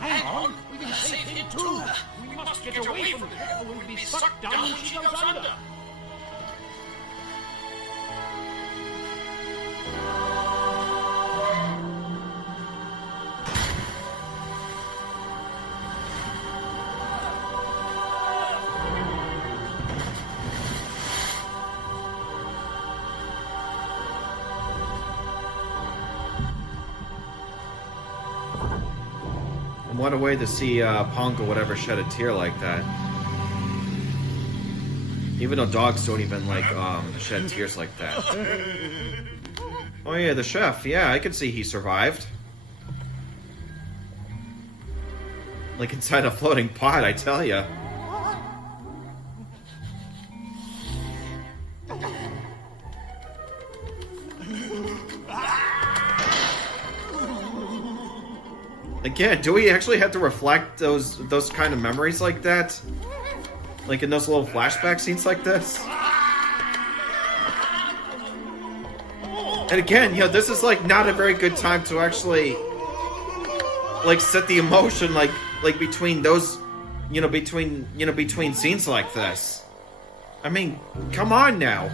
Hang on, we can save him too. We must get away from here or we'll be sucked down when she goes under. And what a way to see Pongo whatever shed a tear like that. Even though dogs don't even like shed tears like that. Oh yeah, the chef. Yeah, I can see he survived. Like inside a floating pot, I tell ya. Yeah, do we actually have to reflect those kind of memories like that? Like in those little flashback scenes like this? And again, this is like not a very good time to actually like set the emotion like between those between scenes like this. I mean, come on now.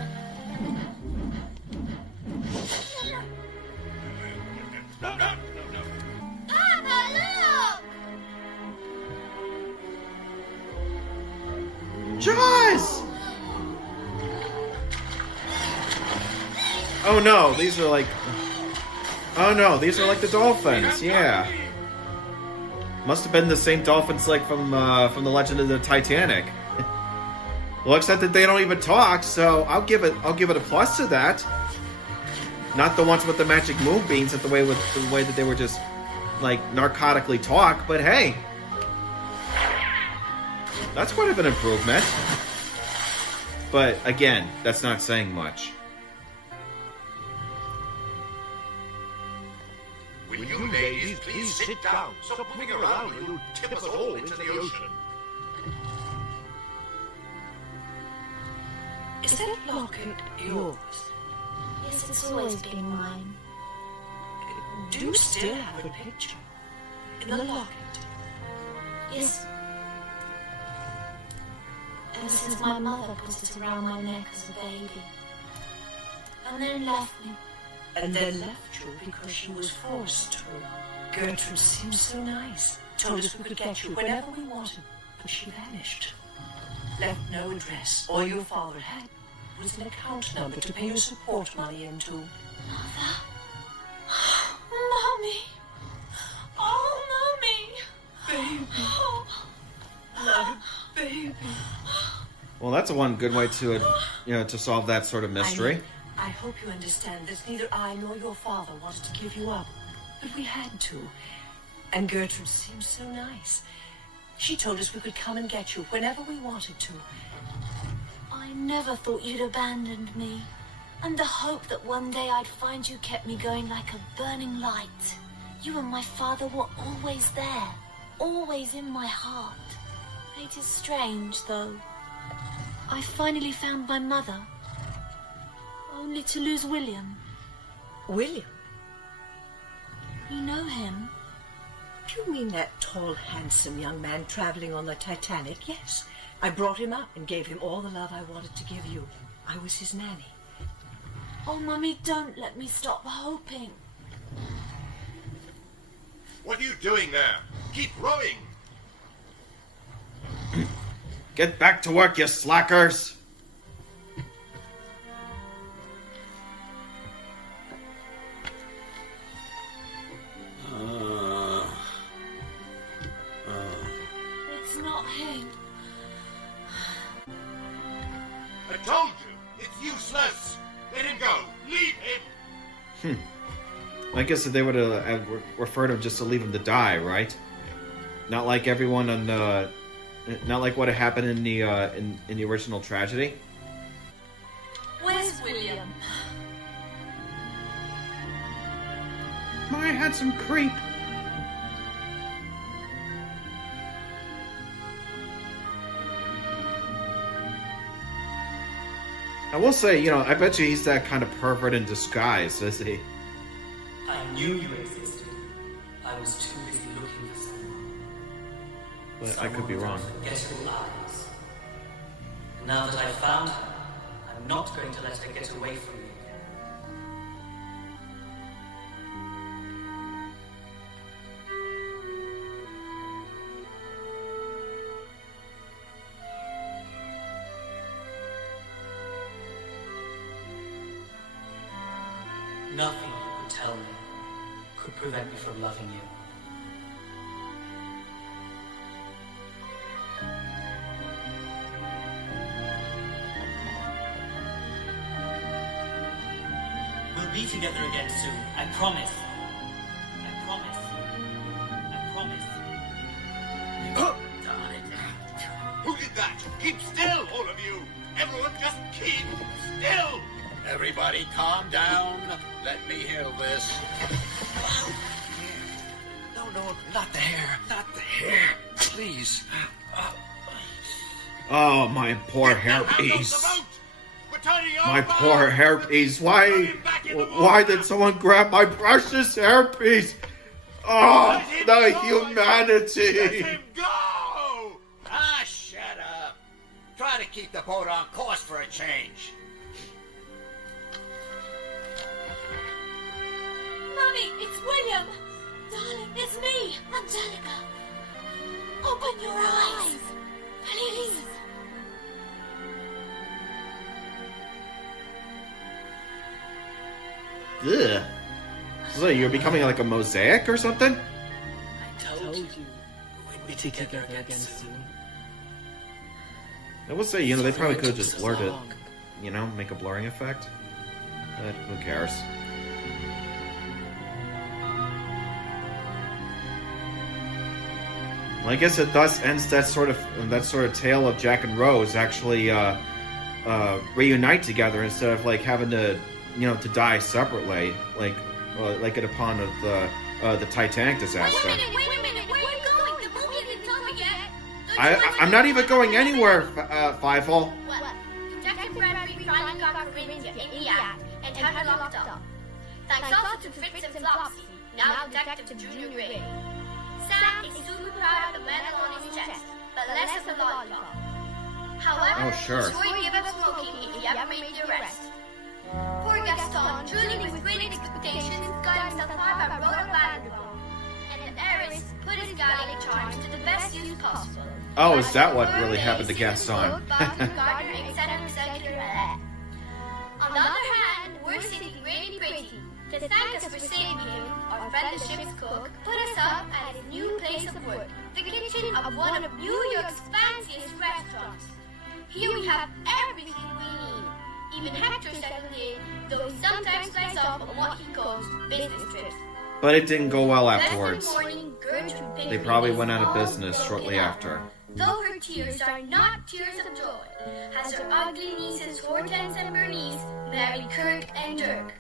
Jaws! Oh no, these are like... Oh no, these are like the dolphins, yeah. Must have been the same dolphins like from the Legend of the Titanic. Well, except that they don't even talk, so I'll give it a plus to that. Not the ones with the magic moonbeams, the way that they were just like narcotically talk, but hey. That's quite of an improvement. But again, that's not saying much. Will you ladies please sit down? Stop moving around or you'll tip us all into the ocean. Is that locket yours? Yes, it's always been mine. Do you still have a picture in the locket? Yes. Ever since my mother put it around my neck as a baby. And then left me. And then left you because she was forced to. Gertrude seemed so nice. Told us we could get you whenever we wanted. But she vanished. Left no address. All your father had was an account number to pay your support money into. Mother? Mommy! Oh, Mommy! Baby. My baby. Well, that's one good way to to solve that sort of mystery. I hope you understand that neither I nor your father wanted to give you up. But we had to. And Gertrude seemed so nice. She told us we could come and get you whenever we wanted to. I never thought you'd abandoned me. And the hope that one day I'd find you kept me going like a burning light. You and my father were always there. Always in my heart. It is strange, though. I finally found my mother. Only to lose William. William? You know him? You mean that tall, handsome young man traveling on the Titanic? Yes. I brought him up and gave him all the love I wanted to give you. I was his nanny. Oh, Mummy, don't let me stop hoping. What are you doing there? Keep rowing. Get back to work, you slackers! It's not him. I told you, it's useless. Let him go. Leave him. I guess that they would have referred him just to leave him to die, right? Not like everyone on the... Not like what had happened in the original tragedy. Where's William? My handsome creep. I will say, I bet you he's that kind of pervert in disguise, is he? I knew you existed. I was too busy looking for someone. But I could be wrong. Forgetful eyes. Now that I found her, I'm not going to let her get away from me. Nothing you could tell me could prevent me from loving you. We'll be together again soon, I promise. I promise. I promise. Darn it. Who did that? Keep still, all of you. Everyone just keep still. Everybody calm down. Let me handle this. no, not the hair. Not the hair. Please. Oh, my poor hairpiece. My poor hairpiece. Why did someone grab my precious hairpiece? Oh, the humanity. Let him go! Ah, shut up. Try to keep the boat on course for a change. Mummy, it's William! Darling, it's me, Angelica. Open your eyes, please. Ugh. So you're becoming like a mosaic or something? I told you. We'd be together again soon. I will say, they probably could have just blurred it. Make a blurring effect. But who cares? Well, I guess it thus ends that sort of tale of Jack and Rose actually reunite together instead of like having to to die separately, like it upon the Titanic disaster. Wait a minute, where are you going? The movie isn't over yet. I'm not even going anywhere, Fievel. Well, Detective Bradbury finally got Corinthia in the act and had her locked up. Thanks also to Fritz and Flopsy, now Detective Junior Gray. Sam is super proud of the medal on his chest, but less of the lollipop. However, sure. he's going to give up smoking if he ever made the arrest. Poor Gaston, truly with great expectations, got himself high by Rhoda Vanderbilt, and the heiress put his Gallic charms to the best use possible. Oh, is that what really happened to Gaston? On the other hand, we're sitting really pretty. To thank us for saving him, our friend the ship's cook put us up at his new place of work, the kitchen of one of New York's fanciest restaurants. Here we have everything we need. Even Hector settled in, though he sometimes flies off on what he calls business trips. But it didn't go well afterwards. Then in the morning, Gertrude They Pinckney probably is went out of all business shortly broken up. after. Though her tears are not tears of joy, as her ugly nieces Hortense and Bernice marry Kirk and Dirk,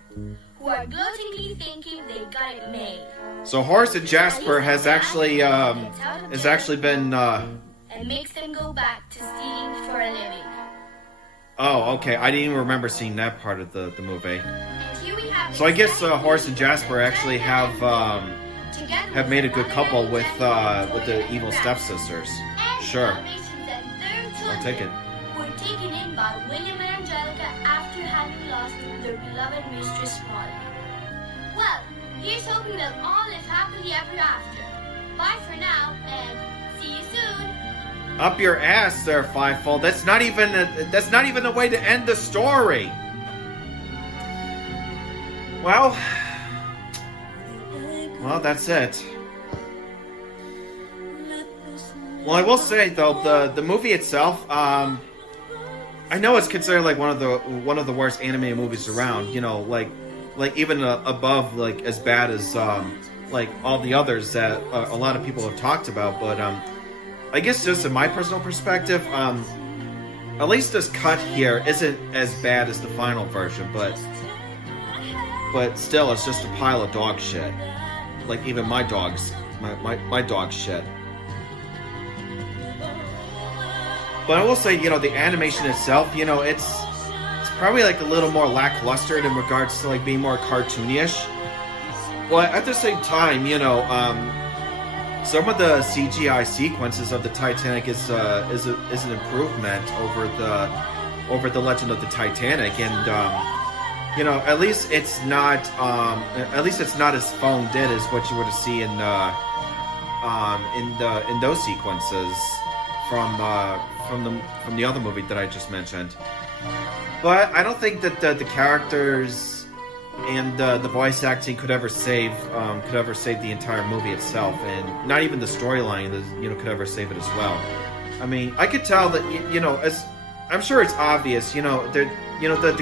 who are gloatingly thinking they got it made. So Horace and Jasper has actually been And makes them go back to stealing for a living. Oh, okay. I didn't even remember seeing that part of the movie. And here we have So I guess Horace and Jasper actually have made a good couple with the evil stepsisters. Sure. I'll take it. Were taken in by William and Angelica after having lost their beloved mistress Molly. Well, here's hoping they'll all live happily ever after. Bye for now, and see you soon. Up your ass there, Fivefold. That's not even the way to end the story. Well, that's it. Well, I will say though, the movie itself, I know it's considered like one of the worst animated movies around. You know, like even above like as bad as like all the others that a lot of people have talked about. But I guess just in my personal perspective, at least this cut here isn't as bad as the final version, but still, it's just a pile of dog shit. Like even my dog's shit. But I will say, you know, the animation itself, you know, it's probably like a little more lackluster in regards to like being more cartoonish. But at the same time, you know, some of the CGI sequences of the Titanic is an improvement over the Legend of the Titanic, and you know, at least it's not as phoned in as what you were to see in those sequences from the other movie that I just mentioned. But I don't think that the characters and the voice acting could ever save the entire movie itself, and not even the storyline could ever save it as well. I mean, I could tell that you know, as I'm sure it's obvious, you know, the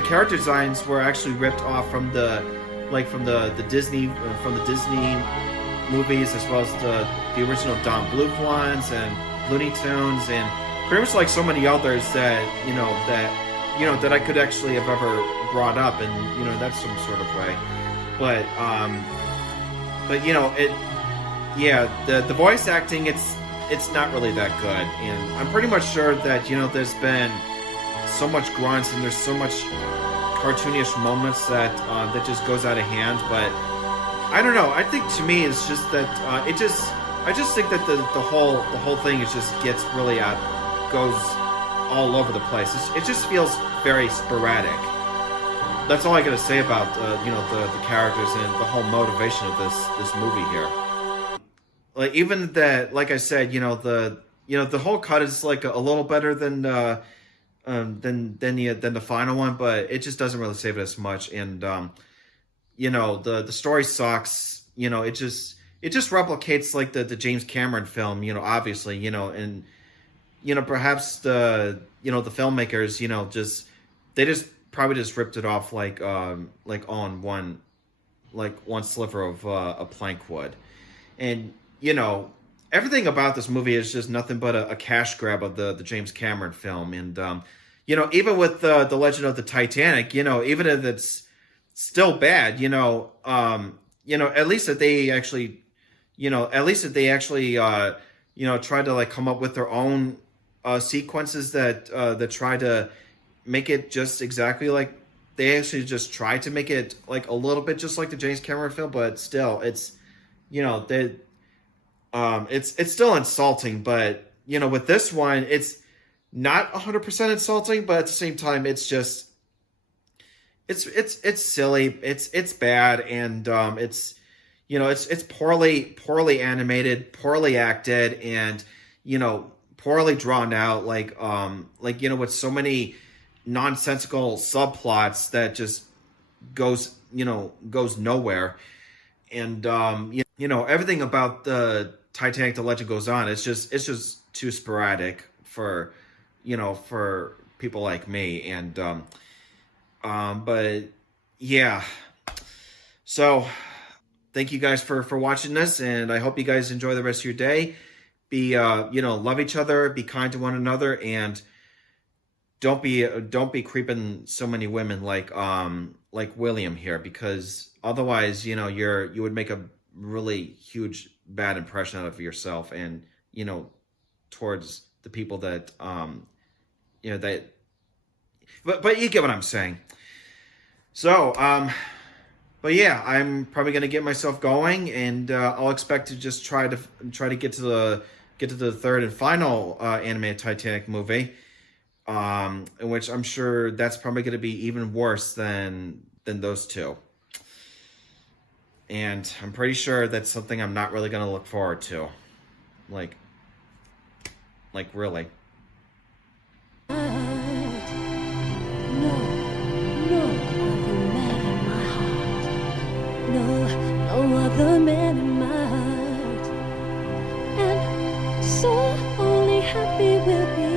character designs were actually ripped off from the Disney movies, as well as the original Don Bluth ones and Looney Tunes, and pretty much like so many others that I could actually have ever brought up, and you know, that's some sort of way. But you know, yeah, the voice acting, it's not really that good, and I'm pretty much sure that, you know, there's been so much grunts and there's so much cartoonish moments that that just goes out of hand. But I don't know. I think to me it's just that I just think that the whole thing is just gets really goes all over the place. It just feels very sporadic. That's all I gotta say about you know, the characters and the whole motivation of this movie here. Like, even that, like I said, you know, the whole cut is like a little better than the final one, but it just doesn't really save it as much. And you know, the story sucks. You know, it just replicates like the James Cameron film. You know, obviously, you know, and you know, perhaps the filmmakers, you know, they probably just ripped it off like on one sliver of a plank would. And you know, everything about this movie is just nothing but a cash grab of the James Cameron film. And you know, even with the Legend of the Titanic, you know, even if it's still bad, you know, at least that they actually, you know, tried to like come up with their own sequences that try to make it just exactly like, they actually just try to make it like a little bit just like the James Cameron film, but still it's, you know, it's still insulting. But you know, with this one, it's not 100% insulting, but at the same time, it's just it's silly, it's bad, and it's, you know, it's poorly animated, poorly acted, and you know, poorly drawn out, like you know, with so many nonsensical subplots that just goes nowhere. And you know, everything about the Titanic, The Legend Goes On, it's just too sporadic for, you know, for people like me. And but yeah, so thank you guys for watching this, and I hope you guys enjoy the rest of your day. Be you know, love each other, be kind to one another, and don't be creeping so many women like William here, because otherwise, you know, you would make a really huge bad impression out of yourself, and you know, towards the people that you know, that, but you get what I'm saying. So but yeah, I'm probably gonna get myself going, and I'll expect to just try to get to the third and final animated Titanic movie, in which I'm sure that's probably going to be even worse than those two. And I'm pretty sure that's something I'm not really going to look forward to. Like really. No other man in my heart. And so only happy will be